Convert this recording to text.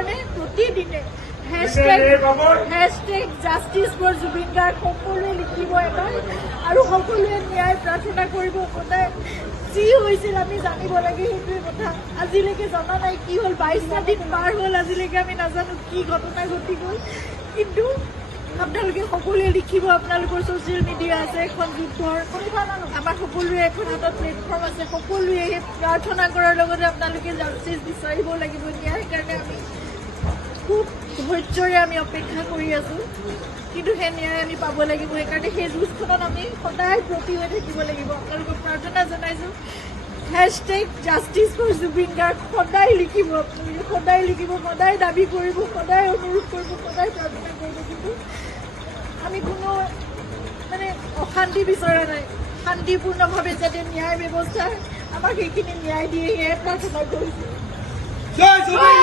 কাৰণে প্ৰতিদিনে হেশটেগ justice for Zubeen Garg সকলোৱে লিখিব এবাৰ আৰু সকলোৱে ন্যায় প্ৰাৰ্থনা কৰিব। সদায় যি হৈছিল আমি জানিব লাগে, সেইটোৱে কথা। আজিলৈকে জনা নাই কি হ'ল, 22টা দিন পাৰ হ'ল, আজিলৈকে আমি নাজানো কি ঘটনা ঘটি গ'ল। কিন্তু আপোনালোকে সকলোৱে লিখিব, আপোনালোকৰ ছ'চিয়েল মিডিয়া আছে, এখন যুদ্ধৰ আমাৰ সকলোৰে এখন হাতত প্লেটফৰ্ম আছে। সকলোৱে প্ৰাৰ্থনা কৰাৰ লগতে আপোনালোকে জাষ্টিছ বিচাৰিব লাগিব। ন্যায়ৰ কাৰণে আমি খুব ধৈৰ্যৰে আমি অপেক্ষা কৰি আছোঁ, কিন্তু সেই ন্যায় আমি পাব লাগিব। সেইকাৰণে সেই যুঁজখনত আমি সদায় ব্ৰতী হৈ থাকিব লাগিব। আপোনালোকক প্ৰাৰ্থনা জনাইছোঁ, হেশটেগ জাষ্টিছ ফৰ জুবিন গাৰ্গ সদায় লিখিব, আপোনালোকে সদায় লিখিব, সদায় দাবী কৰিব, সদায় অনুৰোধ কৰিব, সদায় প্ৰাৰ্থনা কৰিব। কিন্তু আমি কোনো অশান্তি বিচৰা নাই, শান্তিপূৰ্ণভাৱে যাতে ন্যায় ব্যৱস্থাই আমাক সেইখিনি ন্যায় দিয়ে, সেয়াই প্ৰাৰ্থনা কৰিছোঁ। জয় জুবিন।